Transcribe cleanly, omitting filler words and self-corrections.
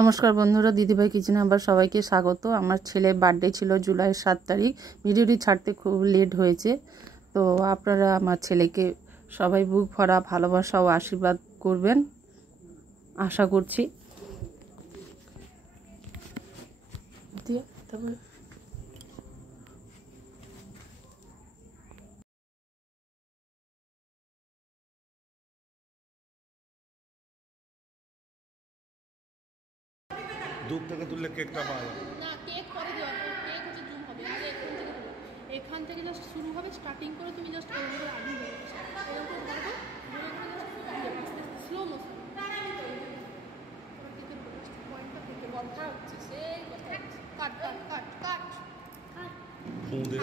নমস্কার বন্ধুরা, দিদিভাই কিচেনে আবার সবাইকে স্বাগত। আমার ছেলের বার্থডে ছিল জুলাই 7 তারিখ। ভিডিওটি ছাড়তে খুব লেট হয়েছে, তো আপনারা আমার ছেলেকে সবাই বুক ভরা ভালোবাসা ও আশীর্বাদ করবেন আশা করছি। দূর থেকে তুললে কেকটা পাওয়া যাবে না, কেক পরে দেওয়া হবে। কেক হচ্ছে জুম হবে, আগে এখান থেকে জাস্ট শুরু হবে। স্টার্টিং করে তুমি জাস্ট এরকম করে আগে দেবে, এরকম করে ধরবে, ধরে করে জাস্ট স্লো মোশন কেকের উপর জাস্ট পয়েন্টটা থেকে কথা হচ্ছে, সেই কথা। কাট কাট কাট কাট ফুঁদে